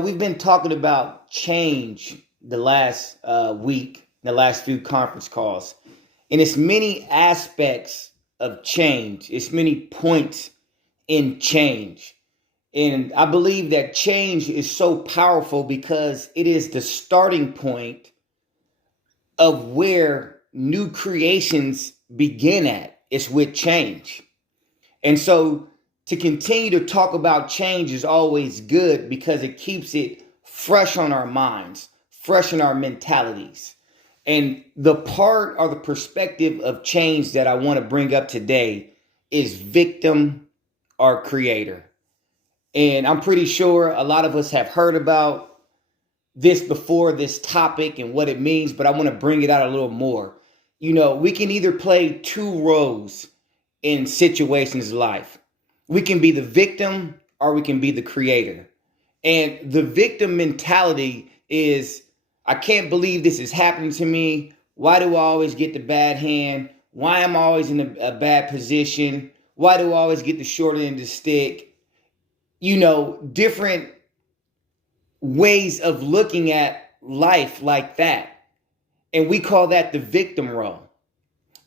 We've been talking about change the last week, the last few conference calls, and it's many aspects of change. It's many points in change. And I believe that change is so powerful because it is the starting point of where new creations begin at. It's with change. And so to continue to talk about change is always good because it keeps it fresh on our minds, fresh in our mentalities. And the part or the perspective of change that I want to bring up today is victim or creator. And I'm pretty sure a lot of us have heard about this before, this topic and what it means, but I want to bring it out a little more. We can either play two roles in situations in life. We can be the victim or we can be the creator. And the victim mentality is, I can't believe this is happening to me. Why do I always get the bad hand? Why am I always in a bad position? Why do I always get the short end of the stick? Different ways of looking at life like that. And we call that the victim role.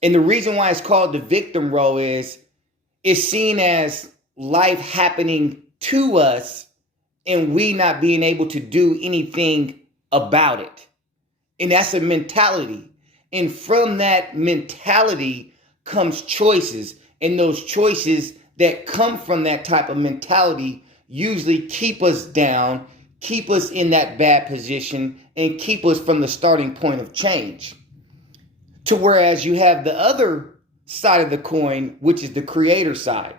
And the reason why it's called the victim role is it's seen as life happening to us and we not being able to do anything about it. And that's a mentality. And from that mentality comes choices. And those choices that come from that type of mentality usually keep us down, keep us in that bad position, and keep us from the starting point of change. To whereas you have the other side of the coin, which is the creator side.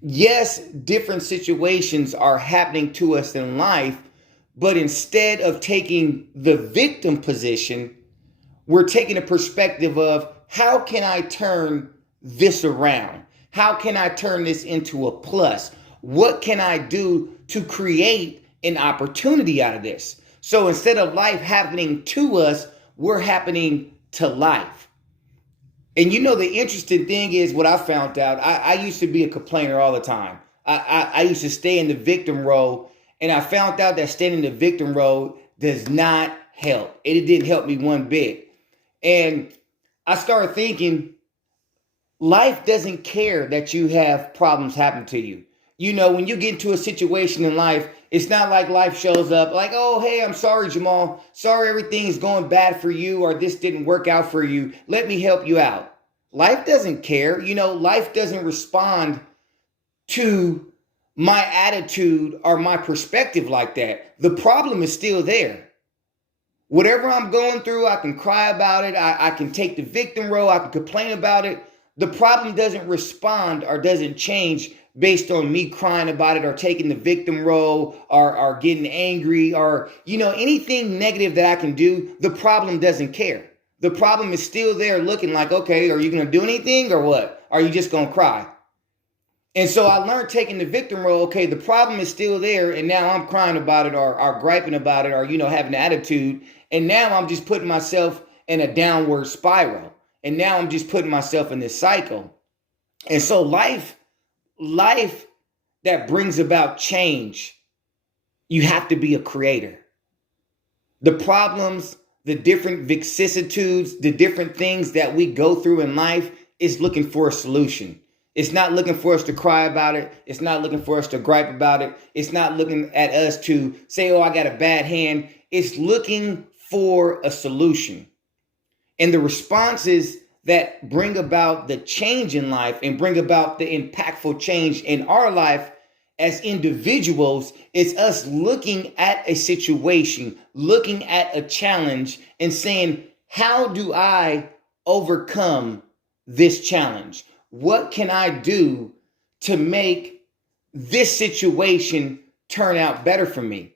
Yes, different situations are happening to us in life, but instead of taking the victim position, we're taking a perspective of how can I turn this around? How can I turn this into a plus? What can I do to create an opportunity out of this? So instead of life happening to us, we're happening to life. And the interesting thing is what I found out, I used to be a complainer all the time. I used to stay in the victim role, and I found out that staying in the victim role does not help. It didn't help me one bit. And I started thinking, life doesn't care that you have problems happen to you. When you get into a situation in life, it's not like life shows up like, oh, hey, I'm sorry, Jamal. Sorry, everything's going bad for you or this didn't work out for you. Let me help you out. Life doesn't care. Life doesn't respond to my attitude or my perspective like that. The problem is still there. Whatever I'm going through, I can cry about it. I can take the victim role. I can complain about it. The problem doesn't respond or doesn't change based on me crying about it or taking the victim role or getting angry or, anything negative that I can do. The problem doesn't care. The problem is still there looking like, okay, are you going to do anything or what? Are you just going to cry? And so I learned taking the victim role. Okay, the problem is still there. And now I'm crying about it or griping about it or, having an attitude. And now I'm just putting myself in a downward spiral. And now I'm just putting myself in this cycle. And so life that brings about change, you have to be a creator. The problems, the different vicissitudes, the different things that we go through in life is looking for a solution. It's not looking for us to cry about it. It's not looking for us to gripe about it. It's not looking at us to say, oh, I got a bad hand. It's looking for a solution. And the responses that bring about the change in life and bring about the impactful change in our life as individuals is us looking at a situation, looking at a challenge and saying, how do I overcome this challenge? What can I do to make this situation turn out better for me?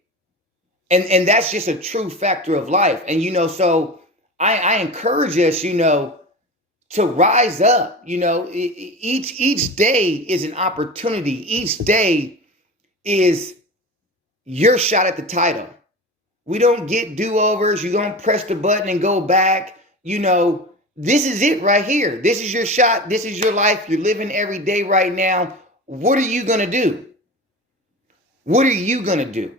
And that's just a true factor of life. And, so I encourage us, to rise up. Each day is an opportunity. Each day is your shot at the title. We don't get do-overs. You don't press the button and go back. This is it right here. This is your shot. This is your life. You're living every day right now. What are you going to do? What are you going to do?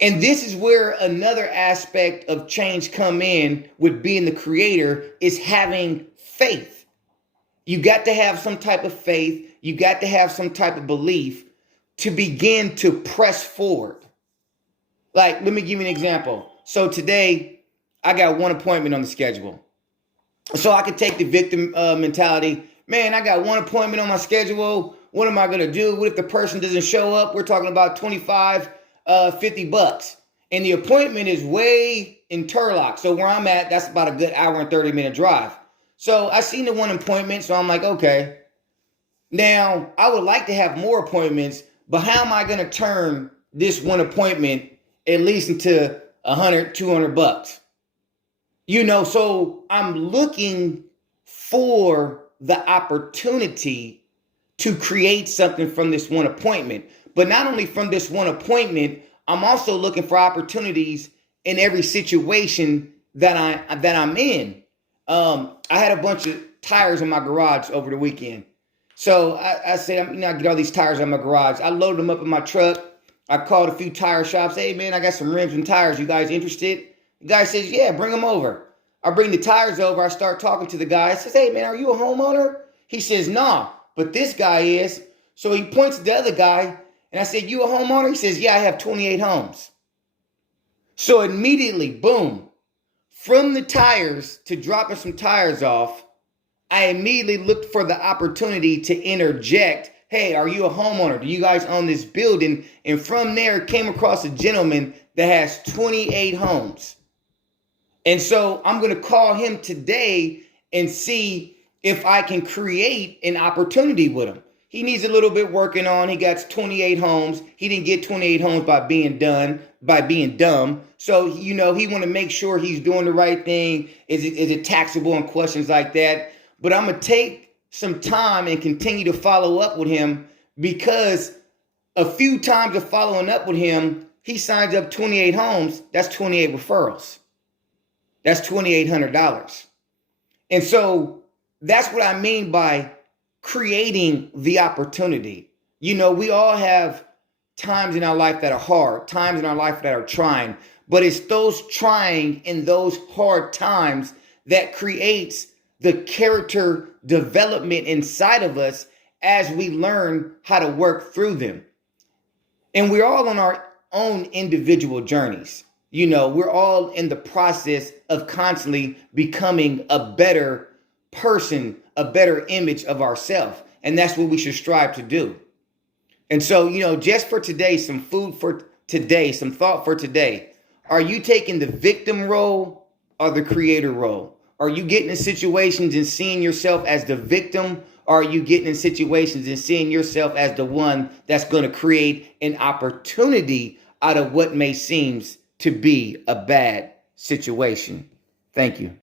And this is where another aspect of change come in with being the creator is having faith. You got to have some type of faith. You got to have some type of belief to begin to press forward. Like, let me give you an example. So today, I got one appointment on the schedule. So I could take the victim mentality. Man, I got one appointment on my schedule. What am I going to do? What if the person doesn't show up? We're talking about 25, $50. And the appointment is way in Turlock. So where I'm at, that's about a good hour and 30-minute drive. So I seen the one appointment. So I'm like, okay. Now, I would like to have more appointments, but how am I going to turn this one appointment at least into $100, $200? So I'm looking for the opportunity to create something from this one appointment. But not only from this one appointment, I'm also looking for opportunities in every situation that I'm in. I had a bunch of tires in my garage over the weekend. So I said, I get all these tires out of my garage. I loaded them up in my truck. I called a few tire shops. Hey, man, I got some rims and tires. You guys interested? The guy says, yeah, bring them over. I bring the tires over. I start talking to the guy. I says, hey, man, are you a homeowner? He says, nah, but this guy is. So he points to the other guy. And I said, you a homeowner? He says, yeah, I have 28 homes. So immediately, boom, from the tires to dropping some tires off, I immediately looked for the opportunity to interject. Hey, are you a homeowner? Do you guys own this building? And from there, came across a gentleman that has 28 homes. And so I'm going to call him today and see if I can create an opportunity with him. He needs a little bit working on. He got 28 homes. He didn't get 28 homes by being dumb. So, he want to make sure he's doing the right thing. Is it taxable and questions like that? But I'm going to take some time and continue to follow up with him, because a few times of following up with him, he signs up 28 homes. That's 28 referrals. That's $2,800. And so that's what I mean by creating the opportunity. We all have times in our life that are hard, times in our life that are trying, but it's those trying and those hard times that creates the character development inside of us as we learn how to work through them. And we're all on our own individual journeys. We're all in the process of constantly becoming a better person, a better image of ourselves. And that's what we should strive to do. And so, just for today, some food for today, some thought for today. Are you taking the victim role or the creator role? Are you getting in situations and seeing yourself as the victim? Or are you getting in situations and seeing yourself as the one that's going to create an opportunity out of what may seem to be a bad situation? Thank you.